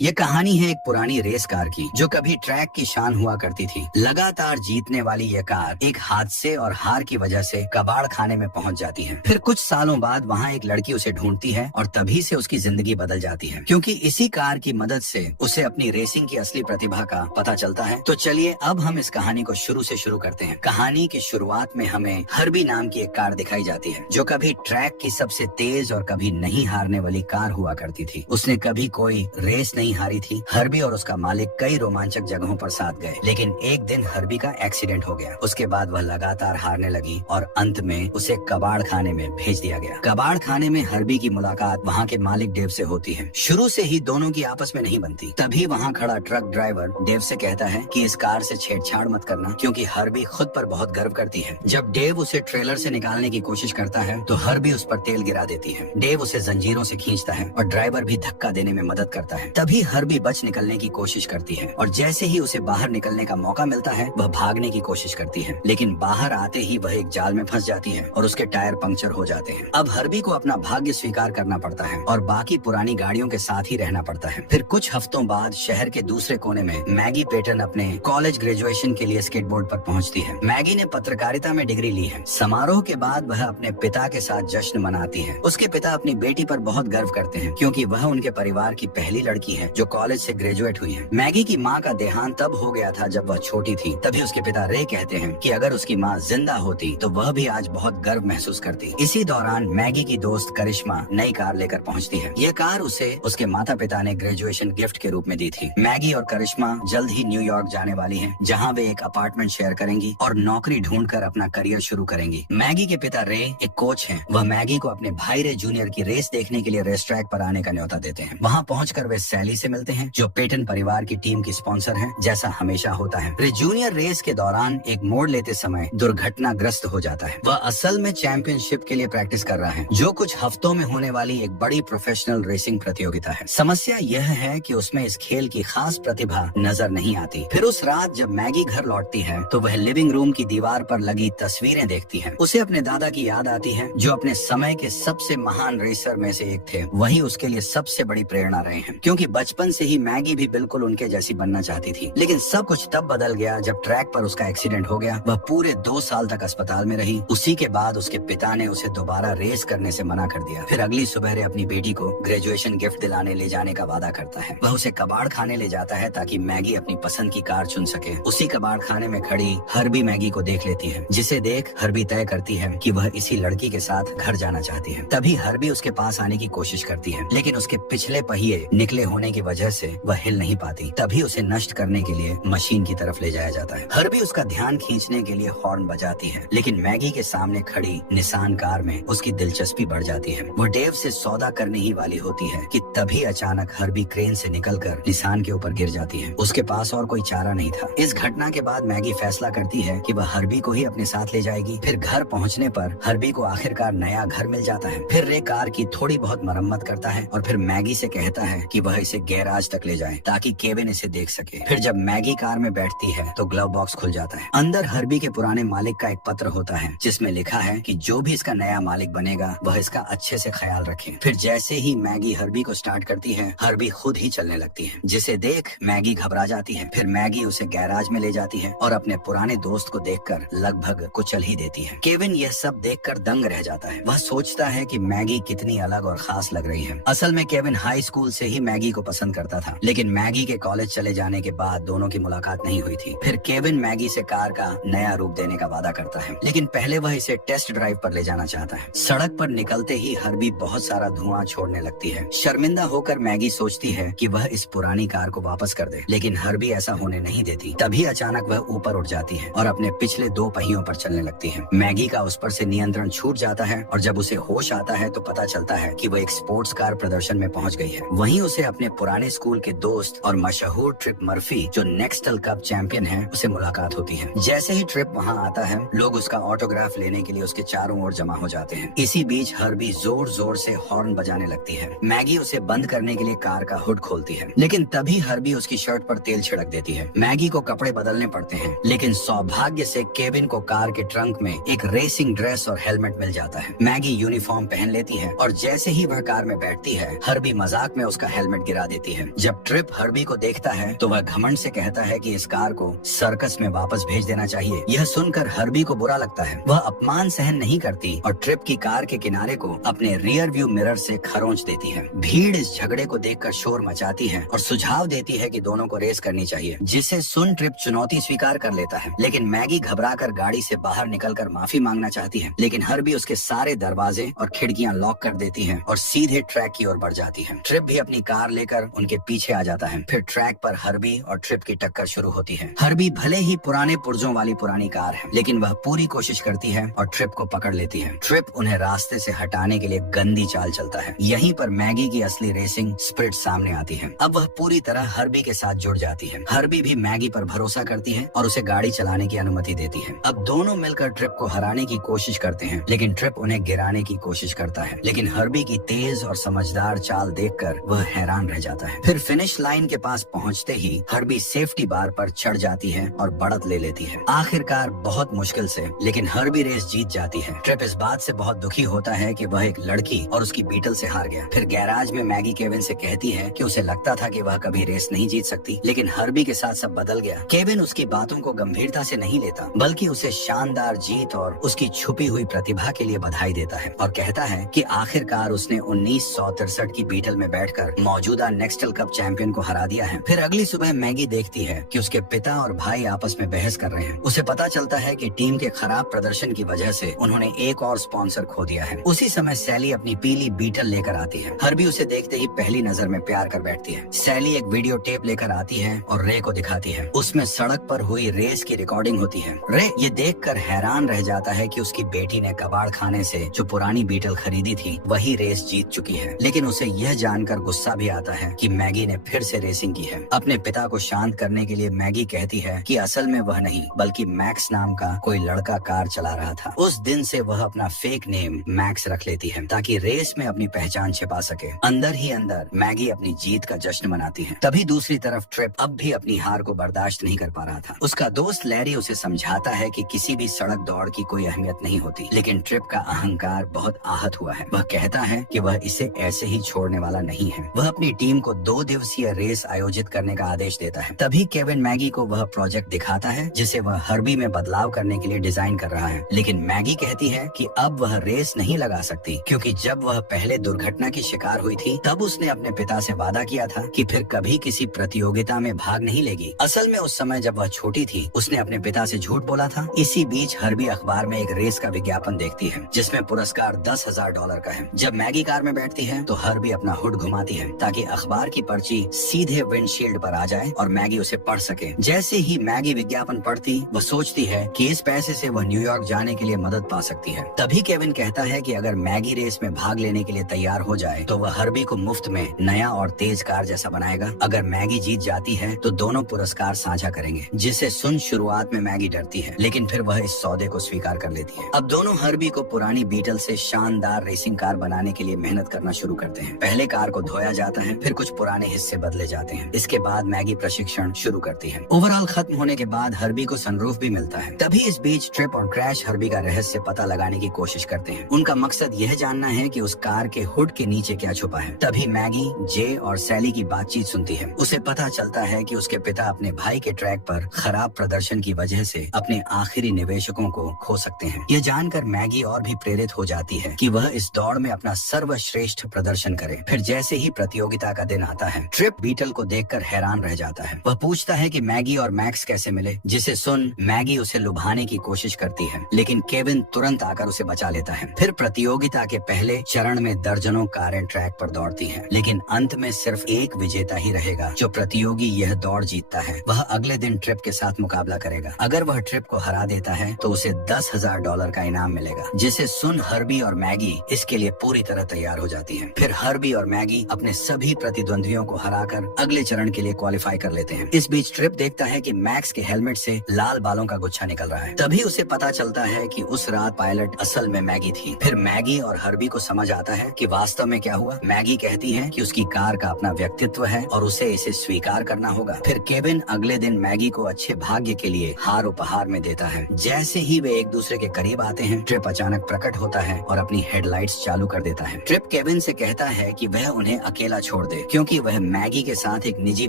ये कहानी है एक पुरानी रेस कार की जो कभी ट्रैक की शान हुआ करती थी। लगातार जीतने वाली ये कार एक हादसे और हार की वजह से कबाड़ खाने में पहुंच जाती है। फिर कुछ सालों बाद वहाँ एक लड़की उसे ढूंढती है और तभी से उसकी जिंदगी बदल जाती है, क्योंकि इसी कार की मदद से उसे अपनी रेसिंग की असली प्रतिभा का पता चलता है। तो चलिए अब हम इस कहानी को शुरू से शुरू करते हैं। कहानी की शुरुआत में हमें हर्बी नाम की एक कार दिखाई जाती है जो कभी ट्रैक की सबसे तेज और कभी नहीं हारने वाली कार हुआ करती थी। उसने कभी कोई रेस नहीं हारी थी। हर्बी और उसका मालिक कई रोमांचक जगहों पर साथ गए, लेकिन एक दिन हर्बी का एक्सीडेंट हो गया। उसके बाद वह लगातार हारने लगी और अंत में उसे कबाड़ खाने में भेज दिया गया। कबाड़ खाने में हर्बी की मुलाकात वहाँ के मालिक डेव से होती है। शुरू से ही दोनों की आपस में नहीं बनती। तभी वहाँ खड़ा ट्रक ड्राइवर डेव से कहता है कि इस कार से छेड़छाड़ मत करना, क्योंकि हर्बी खुद पर बहुत गर्व करती है। जब डेव उसे ट्रेलर से निकालने की कोशिश करता है तो हर्बी उस पर तेल गिरा देती है। डेव उसे जंजीरों से खींचता है और ड्राइवर भी धक्का देने में मदद करता है। तभी हर्बी बच निकलने की कोशिश करती है और जैसे ही उसे बाहर निकलने का मौका मिलता है वह भागने की कोशिश करती है, लेकिन बाहर आते ही वह एक जाल में फंस जाती है और उसके टायर पंक्चर हो जाते हैं। अब हर्बी को अपना भाग्य स्वीकार करना पड़ता है और बाकी पुरानी गाड़ियों के साथ ही रहना पड़ता है। फिर कुछ हफ्तों बाद शहर के दूसरे कोने में मैगी पेटन अपने कॉलेज ग्रेजुएशन के लिए स्केटबोर्ड पर पहुंचती है। मैगी ने पत्रकारिता में डिग्री ली है। समारोह के बाद वह अपने पिता के साथ जश्न मनाती है। उसके पिता अपनी बेटी पर बहुत गर्व करते हैं, क्योंकि वह उनके परिवार की पहली लड़की है जो कॉलेज से ग्रेजुएट हुई है। मैगी की माँ का देहांत तब हो गया था जब वह छोटी थी। तभी उसके पिता रे कहते हैं कि अगर उसकी माँ जिंदा होती तो वह भी आज बहुत गर्व महसूस करती। इसी दौरान मैगी की दोस्त करिश्मा नई कार लेकर पहुँचती है। यह कार उसे उसके माता पिता ने ग्रेजुएशन गिफ्ट के रूप में दी थी। मैगी और करिश्मा जल्द ही न्यूयॉर्क जाने वाली है, जहाँ वे एक अपार्टमेंट शेयर करेंगी और नौकरी ढूंढकर अपना करियर शुरू करेंगी। मैगी के पिता रे एक कोच हैं। वह मैगी को अपने भाई रे जूनियर की रेस देखने के लिए रेस ट्रैक पर आने का न्योता देते हैं। वहाँ पहुंचकर वे सैली से मिलते हैं जो पेटन परिवार की टीम की स्पॉन्सर है, जैसा हमेशा होता है। रे जूनियर रेस के दौरान एक मोड़ लेते समय दुर्घटनाग्रस्त हो जाता है। वह असल में चैंपियनशिप के लिए प्रैक्टिस कर रहा है, जो कुछ हफ्तों में होने वाली एक बड़ी प्रोफेशनल रेसिंग प्रतियोगिता है। समस्या यह है कि उसमें इस खेल की खास प्रतिभा नजर नहीं आती। फिर उस रात जब मैगी घर लौटती है तो वह लिविंग रूम की दीवार पर लगी तस्वीरें देखती है। उसे अपने दादा की याद आती है, जो अपने समय के सबसे महान रेसर में से एक थे। वही उसके लिए सबसे बड़ी प्रेरणा रहे हैं, क्योंकि बचपन से ही मैगी भी बिल्कुल उनके जैसी बनना चाहती थी। लेकिन सब कुछ तब बदल गया जब ट्रैक पर उसका एक्सीडेंट हो गया। वह पूरे 2 साल तक अस्पताल में रही। उसी के बाद उसके पिता ने उसे दोबारा रेस करने से मना कर दिया। फिर अगली सुबह अपनी बेटी को ग्रेजुएशन गिफ्ट दिलाने ले जाने का वादा करता है। वह उसे कबाड़ खाने ले जाता है ताकि मैगी अपनी पसंद की कार चुन सके। उसी कबाड़ खाने में खड़ी हर्बी मैगी को देख लेती है, जिसे देख हर्बी तय करती है कि वह इसी लड़की के साथ घर जाना चाहती है। तभी हर्बी उसके पास आने की कोशिश करती है, लेकिन उसके पिछले पहिए निकले होने की वजह से वह हिल नहीं पाती। तभी उसे नष्ट करने के लिए मशीन की तरफ ले जाया जाता है। हर्बी उसका ध्यान खींचने के लिए हॉर्न बजाती है, लेकिन मैगी के सामने खड़ी निसान कार में उसकी दिलचस्पी बढ़ जाती है। वो डेव से सौदा करने ही वाली होती है कि तभी अचानक हर्बी क्रेन से निकलकर निसान के ऊपर गिर जाती है। उसके पास और कोई चारा नहीं था। इस घटना के बाद मैगी फैसला करती है कि वह हर्बी को ही अपने साथ ले जाएगी। फिर घर पहुंचने पर हर्बी को आखिरकार नया घर मिल जाता है। फिर रे कार की थोड़ी बहुत मरम्मत करता है और फिर मैगी से कहता है कि वह इसे गैराज तक ले जाए ताकि केविन इसे देख सके। फिर जब मैगी कार में बैठती है तो ग्लव बॉक्स खुल जाता है। अंदर हर्बी के पुराने मालिक का एक पत्र होता है, जिसमें लिखा है कि जो भी इसका नया मालिक बनेगा वह इसका अच्छे से ख्याल रखे। फिर जैसे ही मैगी हर्बी को स्टार्ट करती है, हर्बी खुद ही चलने लगती है, जिसे देख मैगी घबरा जाती है। फिर मैगी उसे गैराज में ले जाती है और अपने पुराने दोस्त को देखकर लगभग कुचल ही देती है। केविन यह सब देखकर दंग रह जाता है। वह सोचता है कि मैगी कितनी अलग और खास लग रही है। असल में केविन हाई स्कूल से ही मैगी को पसंद करता था, लेकिन मैगी के कॉलेज चले जाने के बाद दोनों की मुलाकात नहीं हुई थी। फिर केविन मैगी से कार का नया रूप देने का वादा करता है, लेकिन पहले वह इसे टेस्ट ड्राइव पर ले जाना चाहता है। सड़क पर निकलते ही हर्बी बहुत सारा धुआं छोड़ने लगती है। शर्मिंदा होकर मैगी सोचती है कि वह इस पुरानी कार को वापस कर दे, लेकिन हर्बी ऐसा होने नहीं देती। तभी अचानक वह ऊपर उठ जाती है और अपने पिछले 2 पहियों पर चलने लगती है। मैगी का उस पर से नियंत्रण छूट जाता है और जब उसे होश आता है तो पता चलता है कि वह एक स्पोर्ट्स कार प्रदर्शन में पहुंच गई है। वहीं उसे अपने पुराने स्कूल के दोस्त और मशहूर ट्रिप मर्फी, जो नेक्स्टल कप चैंपियन है, उसे मुलाकात होती है। जैसे ही ट्रिप वहां आता है, लोग उसका ऑटोग्राफ लेने के लिए उसके चारों ओर जमा हो जाते हैं। इसी बीच हर्बी जोर जोर से हॉर्न बजाने लगती है। मैगी उसे बंद करने के लिए कार का हुड खोलती है, लेकिन तभी हर्बी उसकी शर्ट पर तेल छिड़क देती है। मैगी को कपड़े बदलने पड़ते हैं, लेकिन सौभाग्य से केविन को कार के ट्रंक में एक रेसिंग ड्रेस और हेलमेट मिल जाता है। मैगी यूनिफॉर्म पहन लेती है और जैसे ही वह कार में बैठती है, हर्बी मजाक में उसका हेलमेट गिरा देती है। जब ट्रिप हर्बी को देखता है तो वह घमंड से कहता है कि इस कार को सर्कस में वापस भेज देना चाहिए। यह सुनकर हर्बी को बुरा लगता है। वह अपमान सहन नहीं करती और ट्रिप की कार के किनारे को अपने रियर व्यू मिरर से खरोंच देती है। भीड़ इस झगड़े को देखकर शोर मचाती है और सुझाव देती है कि दोनों को रेस करनी चाहिए, जिसे सुन ट्रिप चुनौती स्वीकार कर लेता है। लेकिन मैगी घबराकर गाड़ी से बाहर निकलकर माफी मांगना चाहती है, लेकिन हर्बी उसके सारे दरवाजे और खिड़कियां लॉक कर देती है और सीधे ट्रैक की ओर बढ़ जाती है। ट्रिप भी अपनी कार लेकर उनके पीछे आ जाता है। फिर ट्रैक पर हर्बी और ट्रिप की टक्कर शुरू होती है। हर्बी भले ही पुराने पुर्जों वाली पुरानी कार है, लेकिन वह पूरी कोशिश करती है और ट्रिप को पकड़ लेती है। ट्रिप उन्हें रास्ते से हटाने के लिए गंदी चाल चलता है। यहीं पर मैगी की असली रेसिंग स्पिरिट सामने आती है। अब वह पूरी तरह हर्बी के साथ जुड़ जाती है। हर्बी भी मैगी पर भरोसा करती है और उसे गाड़ी चलाने की अनुमति देती है। अब दोनों मिलकर ट्रिप को हराने की कोशिश करते हैं, लेकिन ट्रिप उन्हें गिराने की कोशिश करता है। लेकिन हर्बी की तेज और समझदार चाल देखकर वह हैरान रह जाता है। फिर फिनिश लाइन के पास पहुंचते ही हर्बी सेफ्टी बार पर चढ़ जाती है और बढ़त ले लेती है। आखिरकार बहुत मुश्किल से लेकिन हर्बी रेस जीत जाती है। ट्रिप इस बात से बहुत दुखी होता है कि वह एक लड़की और उसकी बीटल से हार गया। फिर गैराज में मैगी केविन से कहती है कि उसे लगता था कि वह कभी रेस नहीं जीत सकती, लेकिन हर्बी के साथ सब बदल गया। केविन उसकी बातों को गंभीरता से नहीं लेता, बल्कि उसे शानदार जीत और उसकी छुपी हुई प्रतिभा के लिए बधाई देता है और कहता है कि आखिरकार उसने 1963 की बीटल में बैठकर मौजूदा नेक्स्टल कप चैंपियन को हरा दिया है। फिर अगली सुबह मैगी देखती है कि उसके पिता और भाई आपस में बहस कर रहे हैं। उसे पता चलता है कि टीम के खराब प्रदर्शन की वजह से उन्होंने एक और स्पॉन्सर खो दिया है। उसी समय सैली अपनी पीली बीटल लेकर आती है। हर्बी उसे देखते ही पहली नजर में प्यार कर बैठती है। सैली एक वीडियो टेप लेकर आती है और रे को दिखाती है। उसमें सड़क पर हुई रेस की रिकॉर्डिंग होती है। रे ये देखकर हैरान रह जाता है कि उसकी बेटी ने कबाड़ खाने से जो पुरानी बीटल खरीदी थी वही रेस जीत चुकी है। लेकिन उसे यह जानकर गुस्सा भी आता है कि मैगी ने फिर से रेसिंग की है। अपने पिता को शांत करने के लिए मैगी कहती है कि असल में वह नहीं बल्कि मैक्स नाम का कोई लड़का कार चला रहा था। उस दिन से वह अपना फेक नेम मैक्स रख लेती है ताकि रेस में अपनी पहचान छिपा सके। अंदर ही अंदर मैगी अपनी जीत का जश्न मनाती है। तभी दूसरी तरफ ट्रिप अब भी अपनी हार को बर्दाश्त नहीं कर पा रहा था। उसका दोस्त लैरी उसे समझाता है कि किसी भी सड़क दौड़ की कोई अहमियत नहीं होती, लेकिन ट्रिप का अहंकार बहुत आहत हुआ है। वह कहता है कि वह इसे ऐसे ही छोड़ने वाला नहीं है। वह अपनी टीम को 2 दिवसीय रेस आयोजित करने का आदेश देता है। तभी केविन मैगी को वह प्रोजेक्ट दिखाता है जिसे वह हर्बी में बदलाव करने के लिए डिजाइन कर रहा है। लेकिन मैगी कहती है कि अब वह रेस नहीं लगा सकती, क्योंकि जब वह पहले दुर्घटना की शिकार हुई थी तब उसने अपने पिता से वादा किया था कि फिर कभी किसी प्रतियोगिता में भाग नहीं लेगी। असल में उस समय जब वह छोटी थी उसने अपने पिता से झूठ बोला था। इसी बीच हर्बी अखबार में एक रेस का विज्ञापन देखती है जिसमें पुरस्कार $10,000 का है। जब मैगी कार में बैठती है तो हर्बी अपना हुड घुमाती है ताकि अखबार की पर्ची सीधे विंडशील्ड पर आ जाए और मैगी उसे पढ़ सके। जैसे ही मैगी विज्ञापन पढ़ती वह सोचती है कि इस पैसे से वह न्यूयॉर्क जाने के लिए मदद पा सकती है। तभी केविन कहता है कि अगर मैगी रेस में भाग लेने के लिए तैयार हो जाए तो वह हर्बी को मुफ्त में नया और तेज कार जैसा बनाएगा। अगर मैगी जीत जाती है तो दोनों पुरस्कार साझा करेंगे। जिसे सुन शुरुआत में मैगी डरती है, लेकिन फिर वह इस सौदे को स्वीकार कर लेती है। अब दोनों हर्बी को पुरानी बीटल से शानदार रेसिंग कार बनाने के लिए मेहनत करना शुरू करते हैं। पहले कार को धोया जाता है, फिर कुछ पुराने हिस्से बदले जाते हैं। इसके बाद मैगी प्रशिक्षण शुरू करती है। ओवरऑल खत्म होने के बाद हर्बी को सनरूफ भी मिलता है। तभी इस बीच ट्रिप और क्रैश हर्बी का रहस्य पता लगाने की कोशिश करते हैं। उनका मकसद यह जानना है कि उस कार के हुड के नीचे क्या छुपा है। तभी मैगी जे और सैली की बातचीत सुनती है। उसे पता चलता है कि उसके पिता अपने भाई के ट्रैक पर खराब प्रदर्शन की वजह से अपने आखिरी निवेशकों को खो सकते हैं। यह जानकर मैगी और भी प्रेरित हो जाती है कि वह इस दौड़ में अपना सर्वश्रेष्ठ प्रदर्शन करे। फिर जैसे ही प्रतियोगिता का दिन आता है ट्रिप बीटल को देखकर हैरान रह जाता है। वह पूछता है कि मैगी और मैक्स कैसे मिले, जिसे सुन मैगी उसे लुभाने की कोशिश करती है, लेकिन केविन तुरंत आकर उसे बचा लेता है। फिर प्रतियोगिता के पहले चरण में दर्जनों कारें ट्रैक पर दौड़ती हैं, लेकिन अंत में सिर्फ एक विजेता ही रहेगा। जो प्रतियोगी यह दौड़ जीतता है वह अगले दिन ट्रिप के साथ मुकाबला करेगा। अगर वह ट्रिप को हरा देता है तो उसे $10,000 का इनाम मिलेगा, जिसे सुन हर्बी और मैगी इसके लिए पूरी तरह तैयार हो जाती है। फिर हर्बी और मैगी अपने सभी प्रतिद्वंदियों को हराकर अगले चरण के लिए क्वालिफाई कर लेते हैं। इस बीच ट्रिप देखता है कि मैक्स के हेलमेट से लाल बालों का गुच्छा निकल रहा है। तभी उसे पता चलता है कि उस रात पायलट असल में मैगी थी। फिर मैगी और हर्बी को समझ आता है कि वास्तव में क्या हुआ। मैगी कहती है कि उसकी कार का अपना व्यक्तित्व है और उसे इसे स्वीकार करना होगा। फिर केविन अगले दिन मैगी को अच्छे भाग्य के लिए हार उपहार में देता है। जैसे ही वे एक दूसरे के करीब आते हैं ट्रिप अचानक प्रकट होता है और अपनी हेडलाइट्स चालू कर देता है। ट्रिप केविन से कहता है कि वह उन्हें अकेला छोड़ दे होते क्योंकि वह मैगी के साथ एक निजी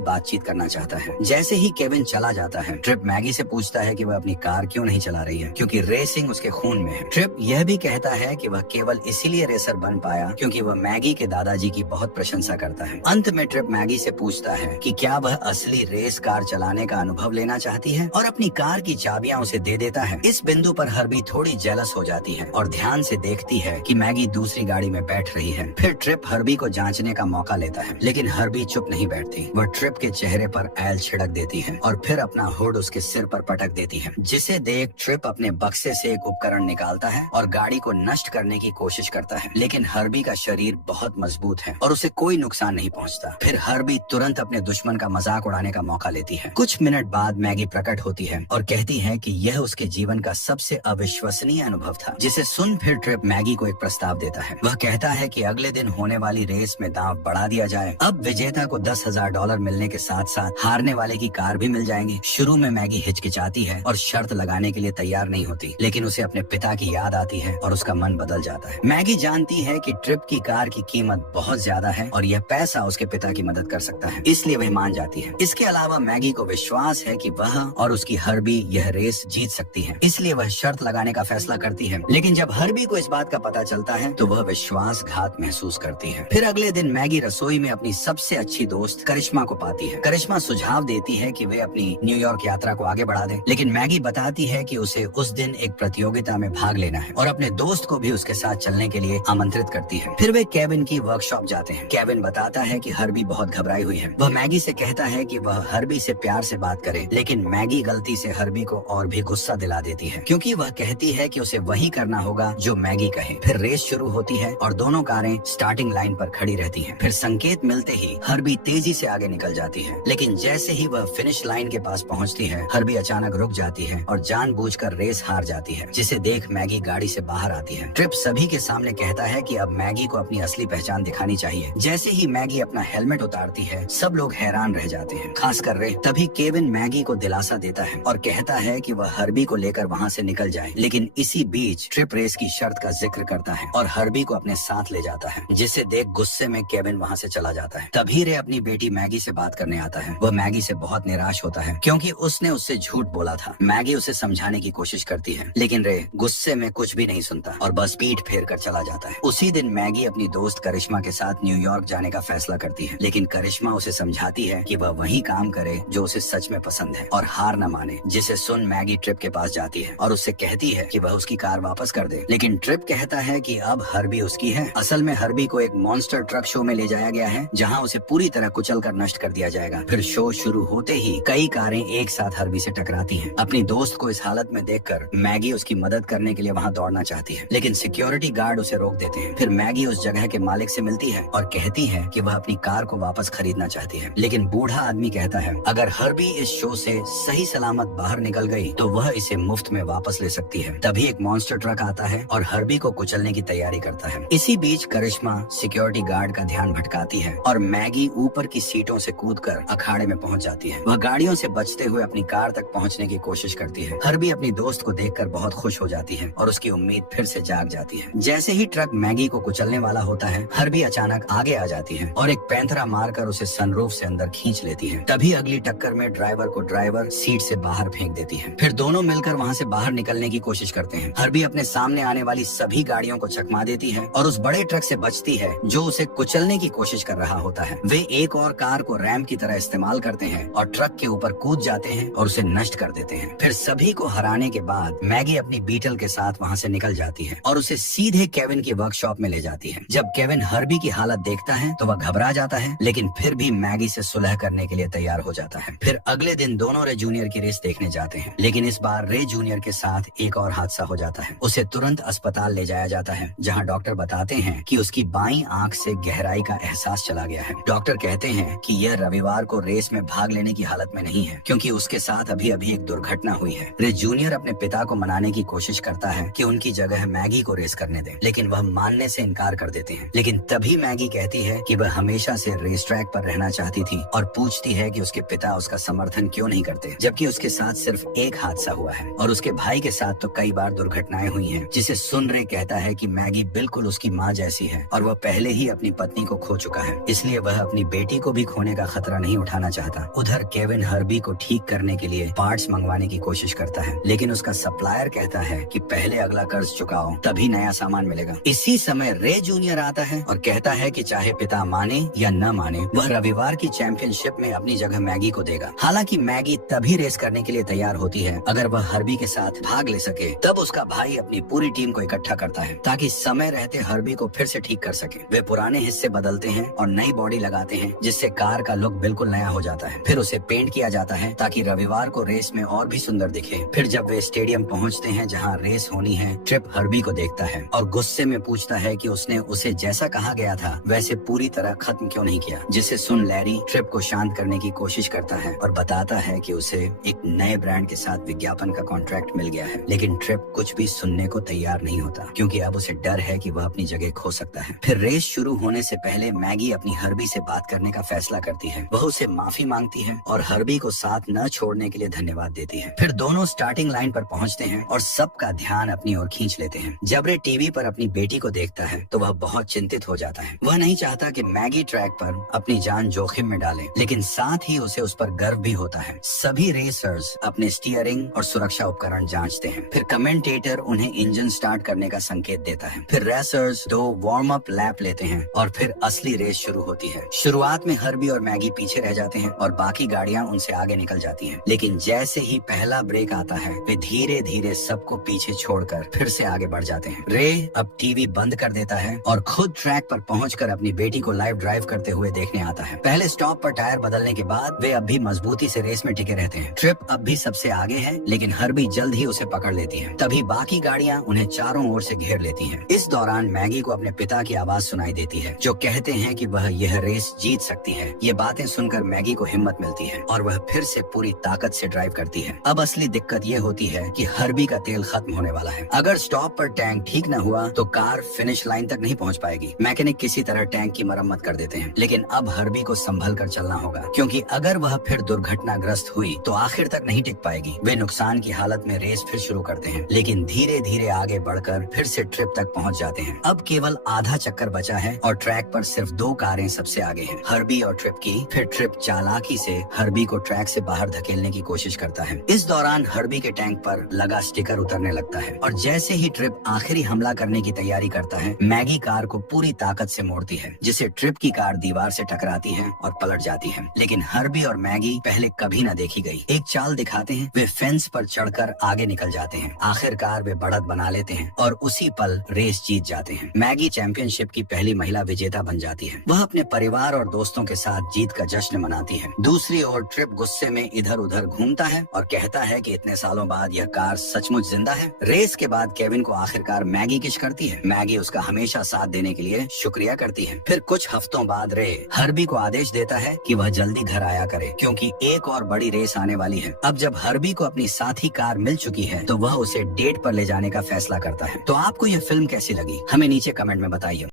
बातचीत करना चाहता है। जैसे ही केविन चला जाता है, ट्रिप मैगी से पूछता है कि वह अपनी कार क्यों नहीं चला रही है, क्योंकि रेसिंग उसके खून में है। ट्रिप यह भी कहता है कि वह केवल इसीलिए रेसर बन पाया क्योंकि वह मैगी के दादाजी की बहुत प्रशंसा करता है। अंत में ट्रिप मैगी से पूछता है कि क्या वह असली रेस कार चलाने का अनुभव लेना चाहती है और अपनी कार की चाबियां उसे दे देता है। इस बिंदु पर हर्बी थोड़ी जेलस हो जाती है और ध्यान से देखती है कि मैगी दूसरी गाड़ी में बैठ रही है। फिर ट्रिप हर्बी को जांचने का मौका लेता है, लेकिन हर्बी चुप नहीं बैठती। वह ट्रिप के चेहरे पर एल छिड़क देती है और फिर अपना हुड उसके सिर पर पटक देती है, जिसे देख ट्रिप अपने बक्से से एक उपकरण निकालता है और गाड़ी को नष्ट करने की कोशिश करता है। लेकिन हर्बी का शरीर बहुत मजबूत है और उसे कोई नुकसान नहीं पहुंचता। फिर हर्बी तुरंत अपने दुश्मन का मजाक उड़ाने का मौका लेती है। कुछ मिनट बाद मैगी प्रकट होती है और कहती है कि यह उसके जीवन का सबसे अविश्वसनीय अनुभव था, जिसे सुन फिर ट्रिप मैगी को एक प्रस्ताव देता है। वह कहता है कि अगले दिन होने वाली रेस में दांव बढ़ा दिया जाए। अब विजेता को $10,000 मिलने के साथ साथ हारने वाले की कार भी मिल जाएंगी। शुरू में मैगी हिचकिचाती है और शर्त लगाने के लिए तैयार नहीं होती, लेकिन उसे अपने पिता की याद आती है और उसका मन बदल जाता है। मैगी जानती है कि ट्रिप की कार की कीमत बहुत ज्यादा है और यह पैसा उसके पिता की मदद कर सकता है, इसलिए वह मान जाती है। इसके अलावा मैगी को विश्वास है कि वह और उसकी हर्बी यह रेस जीत सकती है, इसलिए वह शर्त लगाने का फैसला करती है। लेकिन जब हर्बी को इस बात का पता चलता है तो वह विश्वासघात महसूस करती है। फिर अगले दिन मैगी रसोई में अपनी सबसे अच्छी दोस्त करिश्मा को पाती है। करिश्मा सुझाव देती है कि वे अपनी न्यूयॉर्क यात्रा को आगे बढ़ा दें, लेकिन मैगी बताती है कि उसे उस दिन एक प्रतियोगिता में भाग लेना है और अपने दोस्त को भी उसके साथ चलने के लिए आमंत्रित करती है। फिर वे केविन की वर्कशॉप जाते हैं। केविन बताता है कि हर्बी बहुत घबराई हुई है। वह मैगी से कहता है कि वह हर्बी से प्यार से बात करे, लेकिन मैगी गलती से हर्बी को और भी गुस्सा दिला देती है, क्योंकि वह कहती है कि उसे वही करना होगा जो मैगी कहे। फिर रेस शुरू होती है और दोनों कारें स्टार्टिंग लाइन पर खड़ी रहती हैं। फिर संकेत मिलते ही हर्बी तेजी से आगे निकल जाती है, लेकिन जैसे ही वह फिनिश लाइन के पास पहुंचती है, हर्बी अचानक रुक जाती है और जानबूझकर रेस हार जाती है, जिसे देख मैगी गाड़ी से बाहर आती है। ट्रिप सभी के सामने कहता है कि अब मैगी को अपनी असली पहचान दिखानी चाहिए। जैसे ही मैगी अपना हेलमेट उतारती है, सब लोग हैरान रह जाते हैं, खासकर रे। तभी केविन मैगी को दिलासा देता है और कहता है कि वह हर्बी को लेकर वहाँ से निकल जाए। लेकिन इसी बीच ट्रिप रेस की शर्त का जिक्र करता है और हर्बी को अपने साथ ले जाता है, जिसे देख गुस्से में केविन वहाँ से चला जाता है। तभी रे अपनी बेटी मैगी से बात करने आता है। वह मैगी से बहुत निराश होता है क्योंकि उसने उससे झूठ बोला था। मैगी उसे समझाने की कोशिश करती है, लेकिन रे गुस्से में कुछ भी नहीं सुनता और बस पीठ फेर कर चला जाता है। उसी दिन मैगी अपनी दोस्त करिश्मा के साथ न्यूयॉर्क जाने का फैसला करती है, लेकिन करिश्मा उसे समझाती है कि वह वही काम करे जो उसे सच में पसंद है और हार न माने, जिसे सुन मैगी ट्रिप के पास जाती है और उससे कहती है कि वह उसकी कार वापस कर दे। लेकिन ट्रिप कहता है कि अब हर्बी उसकी है। असल में हर्बी को एक मॉन्स्टर ट्रक शो में ले जाया गया है, जहाँ उसे पूरी तरह कुचल कर नष्ट कर दिया जाएगा। फिर शो शुरू होते ही कई कारें एक साथ हर्बी से टकराती हैं। अपनी दोस्त को इस हालत में देखकर मैगी उसकी मदद करने के लिए वहाँ दौड़ना चाहती है, लेकिन सिक्योरिटी गार्ड उसे रोक देते हैं। फिर मैगी उस जगह के मालिक से मिलती है और कहती है कि वह अपनी कार को वापस खरीदना चाहती है, लेकिन बूढ़ा आदमी कहता है अगर हर्बी इस शो से सही सलामत बाहर निकल गई तो वह इसे मुफ्त में वापस ले सकती है। तभी एक मॉन्स्टर ट्रक आता है और हर्बी को कुचलने की तैयारी करता है। इसी बीच करिश्मा सिक्योरिटी गार्ड का ध्यान भटकाती है और मैगी ऊपर की सीटों से कूदकर अखाड़े में पहुंच जाती है। वह गाड़ियों से बचते हुए अपनी कार तक पहुंचने की कोशिश करती है। हर्बी अपनी दोस्त को देखकर बहुत खुश हो जाती है और उसकी उम्मीद फिर से जाग जाती है। जैसे ही ट्रक मैगी को कुचलने वाला होता है, हर्बी अचानक आगे आ जाती है और एक पैंतरा मारकर उसे सनरूफ से अंदर खींच लेती है। तभी अगली टक्कर में ड्राइवर सीट से बाहर फेंक देती है। फिर दोनों मिलकर वहाँ से बाहर निकलने की कोशिश करते हैं। हर्बी अपने सामने आने वाली सभी गाड़ियों को चकमा देती है और उस बड़े ट्रक से बचती है जो उसे कुचलने की कोशिश कर रहा होता है। वे एक और कार को रैंप की तरह इस्तेमाल करते हैं और ट्रक के ऊपर कूद जाते हैं और उसे नष्ट कर देते हैं। फिर सभी को हराने के बाद मैगी अपनी बीटल के साथ वहाँ से निकल जाती है और उसे सीधे केविन की वर्कशॉप में ले जाती है। जब केविन हर्बी की हालत देखता है तो वह घबरा जाता है, लेकिन फिर भी मैगी से सुलह करने के लिए तैयार हो जाता है। फिर अगले दिन दोनों रे जूनियर की रेस देखने जाते हैं, लेकिन इस बार रे जूनियर के साथ एक और हादसा हो जाता है। उसे तुरंत अस्पताल ले जाया जाता है, जहाँ डॉक्टर बताते हैं कि उसकी बाईं आंख से गहराई का एहसास चला गया है। डॉक्टर कहते हैं कि यह रविवार को रेस में भाग लेने की हालत में नहीं है, क्योंकि उसके साथ अभी अभी एक दुर्घटना हुई है। रे जूनियर अपने पिता को मनाने की कोशिश करता है कि उनकी जगह मैगी को रेस करने दें, लेकिन वह मानने से इनकार कर देते हैं। लेकिन तभी मैगी कहती है कि वह हमेशा से रेस ट्रैक पर रहना चाहती थी और पूछती है कि उसके पिता उसका समर्थन क्यों नहीं करते, जबकि उसके साथ सिर्फ एक हादसा हुआ है और उसके भाई के साथ तो कई बार दुर्घटनाएं हुई हैं। जिसे सुन रे कहता है कि मैगी बिल्कुल उसकी माँ जैसी है और वह पहले ही अपनी पत्नी को खो चुका है। इसलिए वह अपनी बेटी को भी खोने का खतरा नहीं उठाना चाहता। उधर केविन हर्बी को ठीक करने के लिए पार्ट्स मंगवाने की कोशिश करता है, लेकिन उसका सप्लायर कहता है कि पहले अगला कर्ज चुकाओ तभी नया सामान मिलेगा। इसी समय रे जूनियर आता है और कहता है कि चाहे पिता माने या न माने, वह रविवार की चैंपियनशिप में अपनी जगह मैगी को देगा। हालांकि मैगी तभी रेस करने के लिए तैयार होती है अगर वह हर्बी के साथ भाग ले सके। तब उसका भाई अपनी पूरी टीम को इकट्ठा करता है ताकि समय रहते हर्बी को फिर से ठीक कर सके। वे पुराने हिस्से बदलते हैं और नई बॉडी लगाते हैं, जिससे कार का लुक बिल्कुल नया हो जाता है। फिर उसे पेंट किया जाता है ताकि रविवार को रेस में और भी सुंदर दिखे। फिर जब वे स्टेडियम पहुंचते हैं जहां रेस होनी है, ट्रिप हर्बी को देखता है और गुस्से में पूछता है कि उसने उसे जैसा कहा गया था वैसे पूरी तरह खत्म क्यों नहीं किया। जिसे सुन लैरी ट्रिप को शांत करने की कोशिश करता है और बताता है कि उसे एक नए ब्रांड के साथ विज्ञापन का कॉन्ट्रैक्ट मिल गया है। लेकिन ट्रिप कुछ भी सुनने को तैयार नहीं होता क्योंकि अब उसे डर है कि वह अपनी जगह खो सकता है। फिर रेस शुरू होने से पहले मैगी अपनी हर्बी से बात करने का फैसला करती है। वह उसे माफी मांगती है और हर्बी को साथ न छोड़ने के लिए धन्यवाद देती है। फिर दोनों स्टार्टिंग लाइन पर पहुंचते हैं और सबका ध्यान अपनी ओर खींच लेते हैं। जब रे टीवी पर अपनी बेटी को देखता है तो वह बहुत चिंतित हो जाता है। वह नहीं चाहता कि मैगी ट्रैक पर अपनी जान जोखिम में डाले, लेकिन साथ ही उसे उस पर गर्व भी होता है। सभी रेसर्स अपने स्टीयरिंग और सुरक्षा उपकरण जांचते हैं। फिर कमेंटेटर उन्हें इंजन स्टार्ट करने का संकेत देता है। फिर रेसर्स 2 वार्म अप लैप लेते हैं और फिर असली रेस शुरू होती है। शुरुआत में हर्बी और मैगी पीछे रह जाते हैं और बाकी गाड़ियां उनसे आगे निकल जाती हैं। लेकिन जैसे ही पहला ब्रेक आता है, वे धीरे धीरे सबको पीछे छोड़कर फिर से आगे बढ़ जाते हैं। रे अब टीवी बंद कर देता है और खुद ट्रैक पर पहुंचकर अपनी बेटी को लाइव ड्राइव करते हुए देखने आता है। पहले स्टॉप पर टायर बदलने के बाद वे अब भी मजबूती से रेस में टिके रहते हैं। ट्रिप अब भी सबसे आगे है, लेकिन हर्बी जल्द ही उसे पकड़ लेती है। तभी बाकी गाड़ियां उन्हें चारों ओर से घेर लेती हैं। इस दौरान मैगी को अपने पिता की आवाज सुनाई देती है जो कहते हैं कि वह यह रेस जीत सकती है। ये बातें सुनकर मैगी को हिम्मत मिलती है और वह फिर से पूरी ताकत से ड्राइव करती है। अब असली दिक्कत ये होती है कि हर्बी का तेल खत्म होने वाला है। अगर स्टॉप पर टैंक ठीक न हुआ तो कार फिनिश लाइन तक नहीं पहुंच पाएगी। मैकेनिक किसी तरह टैंक की मरम्मत कर देते हैं, लेकिन अब हर्बी को संभल कर चलना होगा क्योंकि अगर वह फिर दुर्घटनाग्रस्त हुई तो आखिर तक नहीं टिक पाएगी। वे नुकसान की हालत में रेस फिर शुरू करते हैं, लेकिन धीरे धीरे आगे बढ़कर फिर से ट्रिप तक पहुंच जाते हैं। अब केवल आधा चक्कर बचा है और ट्रैक पर सिर्फ 2 कारें सबसे आगे हैं, हर्बी और ट्रिप की। फिर ट्रिप चालाकी से हर्बी को ट्रैक से बाहर धकेलने की कोशिश करता है। इस दौरान हर्बी के टैंक पर लगा स्टिकर उतरने लगता है और जैसे ही ट्रिप आखिरी हमला करने की तैयारी करता है, मैगी कार को पूरी ताकत से मोड़ती है, जिसे ट्रिप की कार दीवार से टकराती है और पलट जाती है। लेकिन हर्बी और मैगी पहले कभी न देखी गई एक चाल दिखाते हैं। वे फेंस पर चढ़कर आगे निकल जाते हैं। आखिरकार वे बढ़त बना लेते हैं और उसी पल रेस जीत जाते हैं। मैगी चैंपियनशिप की पहली महिला विजेता बन जाती है। वह अपने परिवार और दोस्तों के साथ जीत का जश्न मनाती है। दूसरी ओर ट्रिप गुस्से में इधर उधर घूमता है और कहता है कि इतने सालों बाद यह कार सचमुच जिंदा है। रेस के बाद केविन को आखिरकार मैगी किश करती है। मैगी उसका हमेशा साथ देने के लिए शुक्रिया करती है। फिर कुछ हफ्तों बाद रे हर्बी को आदेश देता है कि वह जल्दी घर आया करे क्योंकि एक और बड़ी रेस आने वाली है। अब जब हर्बी को अपनी साथी कार मिल चुकी है तो वह उसे डेट पर ले जाने का फैसला करता है। तो आपको यह फिल्म कैसी लगी हमें नीचे कमेंट में बताइए।